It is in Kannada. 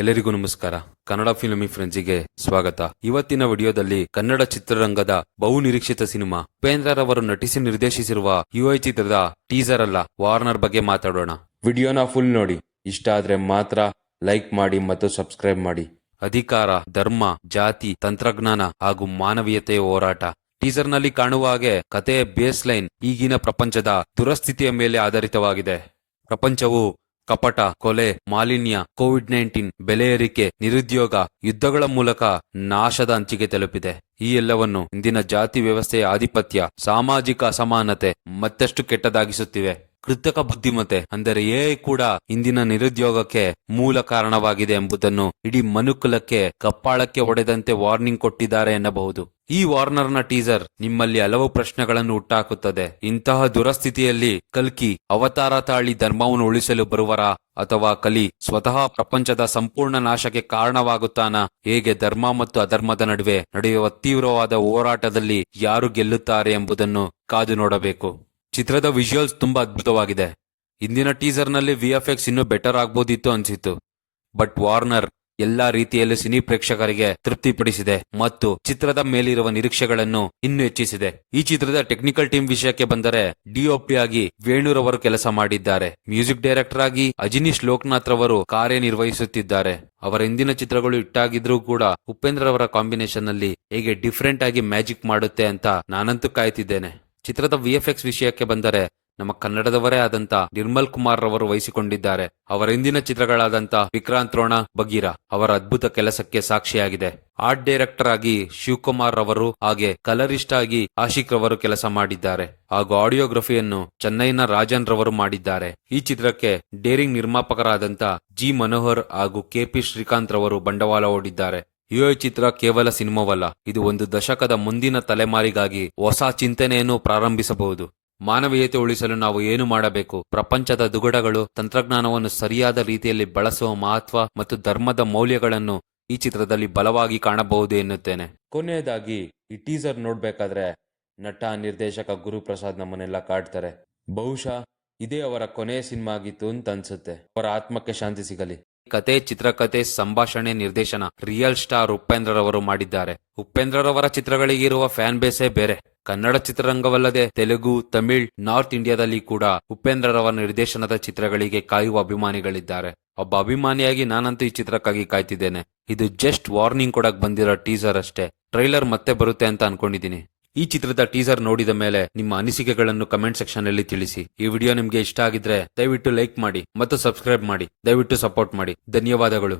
ಎಲ್ಲರಿಗೂ ನಮಸ್ಕಾರ. ಕನ್ನಡ ಫಿಲ್ಮಿ ಫ್ರೆಂಡ್ಸಿಗೆ ಸ್ವಾಗತ. ಇವತ್ತಿನ ವಿಡಿಯೋದಲ್ಲಿ ಕನ್ನಡ ಚಿತ್ರರಂಗದ ಬಹು ನಿರೀಕ್ಷಿತ ಸಿನಿಮಾ ಉಪೇಂದ್ರರವರು ನಟಿಸಿ ನಿರ್ದೇಶಿಸಿರುವ ಯುಐ ಚಿತ್ರದ ಟೀಸರ್ ಅಲ್ಲ ವಾರ್ನರ್ ಬಗ್ಗೆ ಮಾತಾಡೋಣ. ವಿಡಿಯೋನ ಫುಲ್ ನೋಡಿ, ಇಷ್ಟ ಆದ್ರೆ ಮಾತ್ರ ಲೈಕ್ ಮಾಡಿ ಮತ್ತು ಸಬ್ಸ್ಕ್ರೈಬ್ ಮಾಡಿ. ಅಧಿಕಾರ, ಧರ್ಮ, ಜಾತಿ, ತಂತ್ರಜ್ಞಾನ ಹಾಗೂ ಮಾನವೀಯತೆಯ ಹೋರಾಟ. ಟೀಸರ್ನಲ್ಲಿ ಕಾಣುವ ಹಾಗೆ ಕಥೆಯ ಬೇಸ್ ಲೈನ್ ಈಗಿನ ಪ್ರಪಂಚದ ದುರಸ್ಥಿತಿಯ ಮೇಲೆ ಆಧಾರಿತವಾಗಿದೆ. ಪ್ರಪಂಚವು ಕಪಟ, ಕೊಲೆ, ಮಾಲಿನ್ಯ, ಕೋವಿಡ್-19, ಬೆಲೆ ಏರಿಕೆ, ನಿರುದ್ಯೋಗ, ಯುದ್ಧಗಳ ಮೂಲಕ ನಾಶದ ಅಂಚಿಗೆ ತಲುಪಿದೆ. ಈ ಎಲ್ಲವನ್ನು ಇಂದಿನ ಜಾತಿ ವ್ಯವಸ್ಥೆಯ ಆಧಿಪತ್ಯ, ಸಾಮಾಜಿಕ ಅಸಮಾನತೆ ಮತ್ತಷ್ಟು ಕೆಟ್ಟದಾಗಿಸುತ್ತಿವೆ. ಕೃತಕ ಬುದ್ಧಿಮತ್ತೆ ಅಂದರೆ ಎಐ ಕೂಡ ಇಂದಿನ ನಿರುದ್ಯೋಗಕ್ಕೆ ಮೂಲ ಕಾರಣವಾಗಿದೆ ಎಂಬುದನ್ನು ಇಡೀ ಮನುಕುಲಕ್ಕೆ ಕಪ್ಪಾಳಕ್ಕೆ ಹೊಡೆದಂತೆ ವಾರ್ನಿಂಗ್ ಕೊಟ್ಟಿದ್ದಾರೆ ಎನ್ನಬಹುದು. ಈ ವಾರ್ನರ್ನ ಟೀಸರ್ ನಿಮ್ಮಲ್ಲಿ ಹಲವು ಪ್ರಶ್ನೆಗಳನ್ನು ಹುಟ್ಟಾಕುತ್ತದೆ. ಇಂತಹ ದುರಸ್ಥಿತಿಯಲ್ಲಿ ಕಲ್ಕಿ ಅವತಾರ ತಾಳಿ ಧರ್ಮವನ್ನು ಉಳಿಸಲು ಬರುವರಾ ಅಥವಾ ಕಲಿ ಸ್ವತಃ ಪ್ರಪಂಚದ ಸಂಪೂರ್ಣ ನಾಶಕ್ಕೆ ಕಾರಣವಾಗುತ್ತಾನಾ? ಹೇಗೆ ಧರ್ಮ ಮತ್ತು ಅಧರ್ಮದ ನಡುವೆ ನಡೆಯುವ ತೀವ್ರವಾದ ಹೋರಾಟದಲ್ಲಿ ಯಾರು ಗೆಲ್ಲುತ್ತಾರೆ ಎಂಬುದನ್ನು ಕಾದು ನೋಡಬೇಕು. ಚಿತ್ರದ ವಿಜುವಲ್ಸ್ ತುಂಬಾ ಅದ್ಭುತವಾಗಿದೆ. ಇಂದಿನ ಟೀಸರ್ನಲ್ಲಿ ವಿಎಫ್ಎಕ್ಸ್ ಇನ್ನೂ ಬೆಟರ್ ಆಗ್ಬೋದಿತ್ತು ಅನ್ಸಿತ್ತು. ಬಟ್ ವಾರ್ನರ್ ಎಲ್ಲಾ ರೀತಿಯಲ್ಲೂ ಸಿನಿ ಪ್ರೇಕ್ಷಕರಿಗೆ ತೃಪ್ತಿಪಡಿಸಿದೆ ಮತ್ತು ಚಿತ್ರದ ಮೇಲಿರುವ ನಿರೀಕ್ಷೆಗಳನ್ನು ಇನ್ನೂ ಹೆಚ್ಚಿಸಿದೆ. ಈ ಚಿತ್ರದ ಟೆಕ್ನಿಕಲ್ ಟೀಮ್ ವಿಷಯಕ್ಕೆ ಬಂದರೆ ಡಿಒಪಿ ಆಗಿ ವೇಣುರವರು ಕೆಲಸ ಮಾಡಿದ್ದಾರೆ. ಮ್ಯೂಸಿಕ್ ಡೈರೆಕ್ಟರ್ ಆಗಿ ಅಜಿನೀಶ್ ಲೋಕನಾಥ್ ರವರು ಕಾರ್ಯನಿರ್ವಹಿಸುತ್ತಿದ್ದಾರೆ. ಅವರ ಹಿಂದಿನ ಚಿತ್ರಗಳು ಹಿಟ್ಟಾಗಿದ್ರೂ ಕೂಡ ಉಪೇಂದ್ರರವರ ಕಾಂಬಿನೇಷನ್ ನಲ್ಲಿ ಹೇಗೆ ಡಿಫರೆಂಟ್ ಆಗಿ ಮ್ಯಾಜಿಕ್ ಮಾಡುತ್ತೆ ಅಂತ ನಾನಂತೂ ಕಾಯ್ತಿದ್ದೇನೆ. ಚಿತ್ರದ ವಿಎಫ್ಎಕ್ಸ್ ವಿಷಯಕ್ಕೆ ಬಂದರೆ ನಮ್ಮ ಕನ್ನಡದವರೇ ಆದಂತ ನಿರ್ಮಲ್ ಕುಮಾರ್ ರವರು ವಹಿಸಿಕೊಂಡಿದ್ದಾರೆ. ಅವರ ಹಿಂದಿನ ಚಿತ್ರಗಳಾದಂತ ವಿಕ್ರಾಂತ್ ರೋಣ, ಬಗೀರಾ ಅವರ ಅದ್ಭುತ ಕೆಲಸಕ್ಕೆ ಸಾಕ್ಷಿಯಾಗಿದೆ. ಆರ್ಟ್ ಡೈರೆಕ್ಟರ್ ಆಗಿ ಶಿವಕುಮಾರ್ ರವರು ಹಾಗೆ ಕಲರಿಸ್ಟ್ ಆಗಿ ಆಶಿಕ್ ರವರು ಕೆಲಸ ಮಾಡಿದ್ದಾರೆ ಹಾಗೂ ಆಡಿಯೋಗ್ರಫಿಯನ್ನು ಚೆನ್ನೈನ ರಾಜನ್ ರವರು ಮಾಡಿದ್ದಾರೆ. ಈ ಚಿತ್ರಕ್ಕೆ ಡೇರಿಂಗ್ ನಿರ್ಮಾಪಕರಾದಂತ ಜಿ ಮನೋಹರ್ ಹಾಗೂ ಕೆಪಿ ಶ್ರೀಕಾಂತ್ ರವರು ಬಂಡವಾಳ ಹೂಡಿದ್ದಾರೆ. ಯುಐ ಚಿತ್ರ ಕೇವಲ ಸಿನಿಮಾವಲ್ಲ, ಇದು ಒಂದು ದಶಕದ ಮುಂದಿನ ತಲೆಮಾರಿಗಾಗಿ ಹೊಸ ಚಿಂತನೆಯನ್ನು ಪ್ರಾರಂಭಿಸಬಹುದು. ಮಾನವೀಯತೆ ಉಳಿಸಲು ನಾವು ಏನು ಮಾಡಬೇಕು, ಪ್ರಪಂಚದ ದುಗಡಗಳು, ತಂತ್ರಜ್ಞಾನವನ್ನು ಸರಿಯಾದ ರೀತಿಯಲ್ಲಿ ಬಳಸುವ ಮಹತ್ವ ಮತ್ತು ಧರ್ಮದ ಮೌಲ್ಯಗಳನ್ನು ಈ ಚಿತ್ರದಲ್ಲಿ ಬಲವಾಗಿ ಕಾಣಬಹುದು ಎನ್ನುತ್ತೇನೆ. ಕೊನೆಯದಾಗಿ ಈ ಟೀಸರ್ ನೋಡ್ಬೇಕಾದ್ರೆ ನಟ ನಿರ್ದೇಶಕ ಗುರುಪ್ರಸಾದ್ ನಮ್ಮನ್ನೆಲ್ಲ ಕಾಡ್ತಾರೆ. ಬಹುಶಃ ಇದೇ ಅವರ ಕೊನೆಯ ಸಿನಿಮಾ ಆಗಿತ್ತು ಅಂತ ಅನ್ಸುತ್ತೆ. ಅವರ ಆತ್ಮಕ್ಕೆ ಶಾಂತಿ ಸಿಗಲಿ. ಕತೆ, ಚಿತ್ರಕಥೆ, ಸಂಭಾಷಣೆ, ನಿರ್ದೇಶನ ರಿಯಲ್ ಸ್ಟಾರ್ ಉಪೇಂದ್ರರವರು ಮಾಡಿದ್ದಾರೆ. ಉಪೇಂದ್ರರವರ ಚಿತ್ರಗಳಿಗಿರುವ ಫ್ಯಾನ್ ಬೇಸೇ ಬೇರೆ. ಕನ್ನಡ ಚಿತ್ರರಂಗವಲ್ಲದೆ ತೆಲುಗು, ತಮಿಳ್, ನಾರ್ತ್ ಇಂಡಿಯಾದಲ್ಲಿ ಕೂಡ ಉಪೇಂದ್ರರವರ ನಿರ್ದೇಶನದ ಚಿತ್ರಗಳಿಗೆ ಕಾಯುವ ಅಭಿಮಾನಿಗಳಿದ್ದಾರೆ. ಒಬ್ಬ ಅಭಿಮಾನಿಯಾಗಿ ನಾನಂತೂ ಈ ಚಿತ್ರಕ್ಕಾಗಿ ಕಾಯ್ತಿದ್ದೇನೆ. ಇದು ಜಸ್ಟ್ ವಾರ್ನಿಂಗ್ ಕೊಡಕ್ ಬಂದಿರೋ ಟೀಸರ್ ಅಷ್ಟೇ. ಟ್ರೈಲರ್ ಮತ್ತೆ ಬರುತ್ತೆ ಅಂತ ಅನ್ಕೊಂಡಿದ್ದೀನಿ. ಈ ಚಿತ್ರದ ಟೀಸರ್ ನೋಡಿದ ಮೇಲೆ ನಿಮ್ಮ ಅನಿಸಿಕೆಗಳನ್ನು ಕಮೆಂಟ್ ಸೆಕ್ಷನ್ ಅಲ್ಲಿ ತಿಳಿಸಿ. ಈ ವಿಡಿಯೋ ನಿಮ್ಗೆ ಇಷ್ಟ ಆಗಿದ್ರೆ ದಯವಿಟ್ಟು ಲೈಕ್ ಮಾಡಿ ಮತ್ತು ಸಬ್ಸ್ಕ್ರೈಬ್ ಮಾಡಿ. ದಯವಿಟ್ಟು ಸಪೋರ್ಟ್ ಮಾಡಿ. ಧನ್ಯವಾದಗಳು.